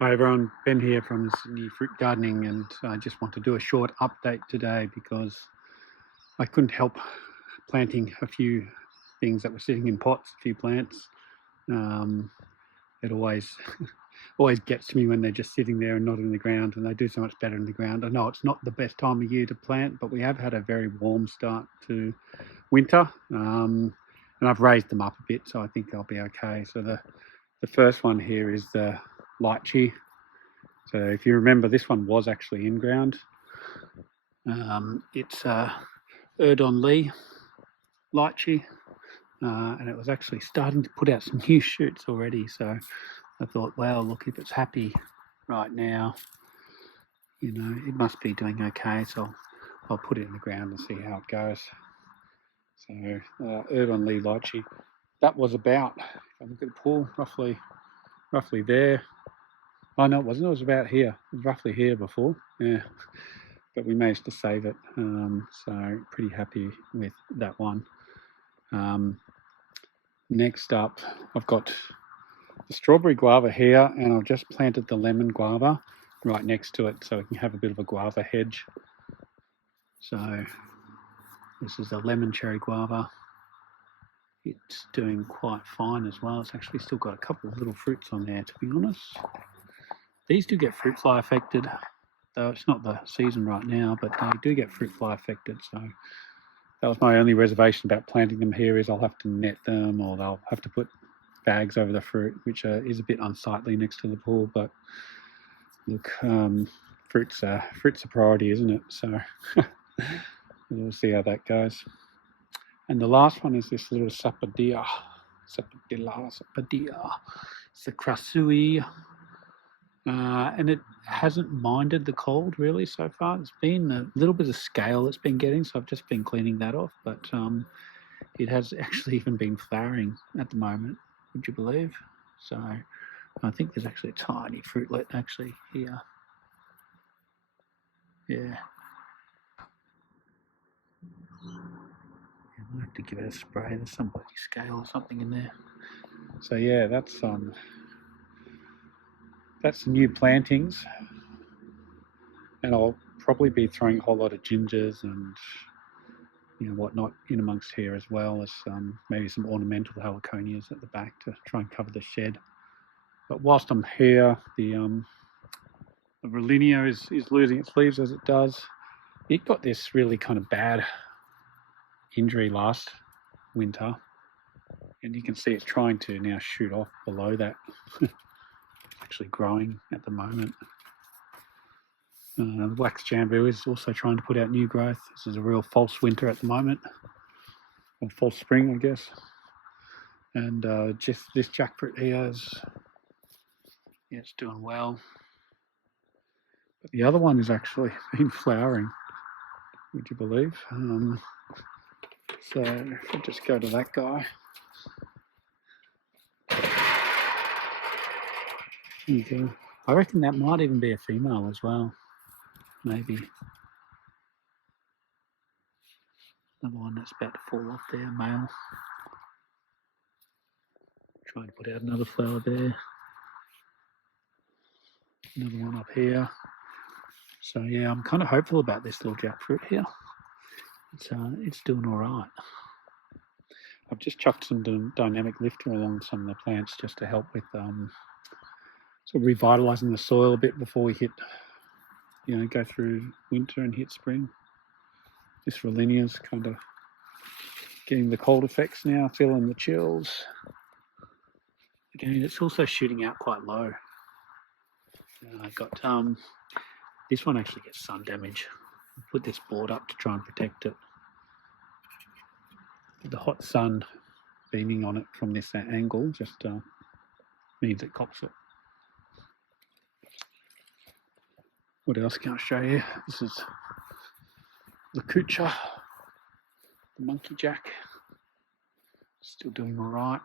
Hi everyone, Ben here from Sydney Fruit Gardening, and I just want to do a short update today because I couldn't help planting a few things that were sitting in pots, a few plants. It always always gets to me when they're just sitting there and not in the ground, and they do so much better in the ground. I know it's not the best time of year to plant, but we have had a very warm start to winter, and I've raised them up a bit, so I think they'll be okay. So the first one here is the lychee. So if you remember, this one was actually in ground. It's Erdon Lee lychee, and it was actually starting to put out some new shoots already. So I thought, well, look, if it's happy right now, you know, it must be doing okay. So I'll put it in the ground and see how it goes. So Erdon Lee lychee, that was about, if I look at the pool, roughly there. Oh no, it wasn't. It was about here. It was roughly here before. Yeah. But we managed to save it, so pretty happy with that one. Next up, I've got the strawberry guava here, and I've just planted the lemon guava right next to it so we can have a bit of a guava hedge. So this is a lemon cherry guava. It's doing quite fine as well. It's actually still got a couple of little fruits on there, to be honest. These do get fruit fly affected, though it's not the season right now, but they do get fruit fly affected, so that was my only reservation about planting them here, is I'll have to net them, or they'll have to put bags over the fruit, which is a bit unsightly next to the pool. But look, fruit's a priority, isn't it? So we'll see how that goes. And the last one is this little Sapodilla. It's a Krasui. And it hasn't minded the cold really so far. It's been a little bit of scale it's been getting, so I've just been cleaning that off. But it has actually even been flowering at the moment, would you believe? So I think there's actually a tiny fruitlet actually here. Yeah. I might have to give it a spray. There's some bloody scale or something in there. So yeah, that's new plantings, and I'll probably be throwing a whole lot of gingers and whatnot in amongst here, as well as maybe some ornamental heliconias at the back to try and cover the shed. But whilst I'm here, the Rollinium is losing its leaves as it does. It got this really kind of bad injury last winter, and you can see it's trying to now shoot off below that. It's actually growing at the moment. The wax jambu is also trying to put out new growth. This is a real false winter at the moment, or false spring, I guess. And just this jackfruit here it's doing well. But the other one is actually been flowering, would you believe? So if I just go to that guy. Okay. I reckon that might even be a female as well. Maybe. Another one that's about to fall off there, male. Trying to put out another flower there. Another one up here. So yeah, I'm kind of hopeful about this little jackfruit here. It's doing all right. I've just chucked some dynamic lifter along some of the plants just to help with sort of revitalising the soil a bit before we hit, go through winter and hit spring. This Rollinia's kind of getting the cold effects now, feeling the chills. Again, it's also shooting out quite low. I got this one actually gets sun damage. I put this board up to try and protect it. The hot sun beaming on it from this angle just means it cops it. What else can I show you? This is Lakucha, the monkey jack. Still doing all right.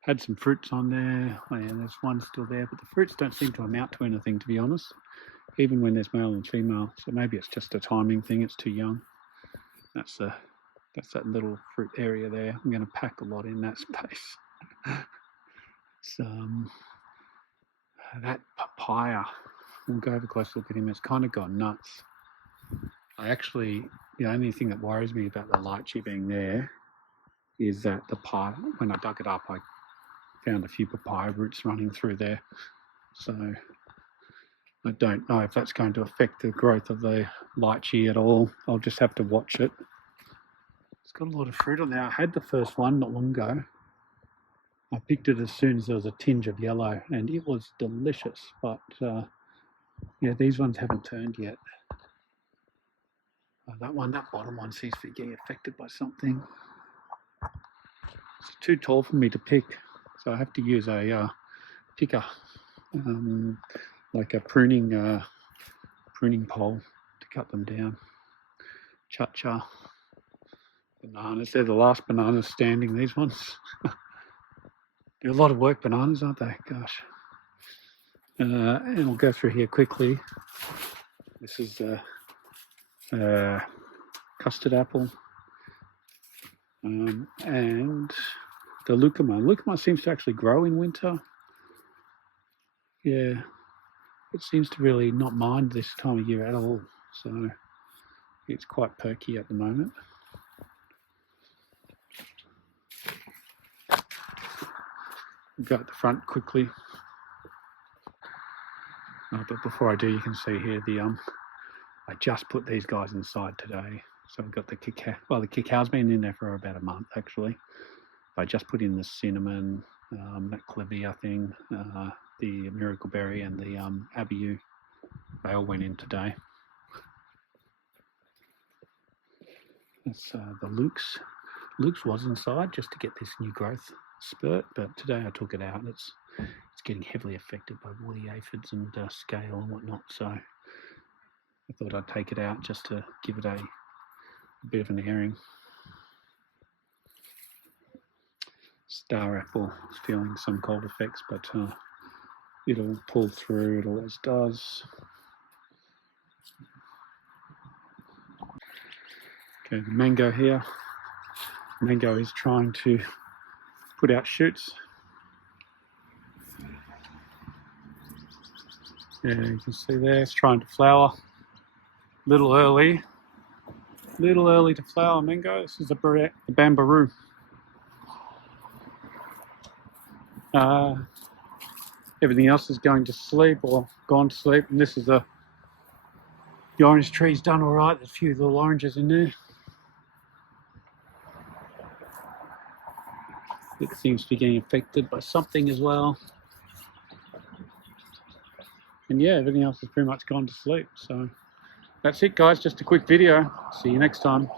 Had some fruits on there. Oh yeah, there's one still there, but the fruits don't seem to amount to anything, to be honest, even when there's male and female. So maybe it's just a timing thing. It's too young. That's that little fruit area there. I'm going to pack a lot in that space. So that papaya. We'll go have a close look at him. It's kind of gone nuts. The only thing that worries me about the lychee being there is that when I dug it up, I found a few papaya roots running through there. So I don't know if that's going to affect the growth of the lychee at all. I'll just have to watch it. It's got a lot of fruit on there. I had the first one not long ago. I picked it as soon as there was a tinge of yellow, and it was delicious. But yeah, these ones haven't turned yet. That bottom one seems to be getting affected by something. It's too tall for me to pick, so I have to use a picker, like a pruning pole to cut them down. Cha-cha. Bananas, they're the last bananas standing, these ones. They're a lot of work, bananas, aren't they? Gosh. And we'll go through here quickly. This is custard apple. And the lucuma. Lucuma seems to actually grow in winter. Yeah, it seems to really not mind this time of year at all. So it's quite perky at the moment. Go at the front quickly. But before I do, you can see here I just put these guys inside today. So we've got the cacao. Well, the cacao's been in there for about a month actually. I just put in the cinnamon, that Clivia thing, the miracle berry, and the abiu. They all went in today. That's the Luke's. Luke's was inside just to get this new growth spurt, but today I took it out and it's getting heavily affected by woolly aphids and scale and whatnot. So I thought I'd take it out just to give it a bit of an airing. Star apple is feeling some cold effects, but it'll pull through. It always does. Okay, the mango here. Mango is trying to put out shoots. Yeah, you can see there it's trying to flower. Little early to flower mango. This is a Bambaroo. Everything else is going to sleep or gone to sleep, and this is the orange tree's done all right. There's a few little oranges in there. It seems to be getting affected by something as well. And yeah, everything else has pretty much gone to sleep. So that's it, guys. Just a quick video. See you next time.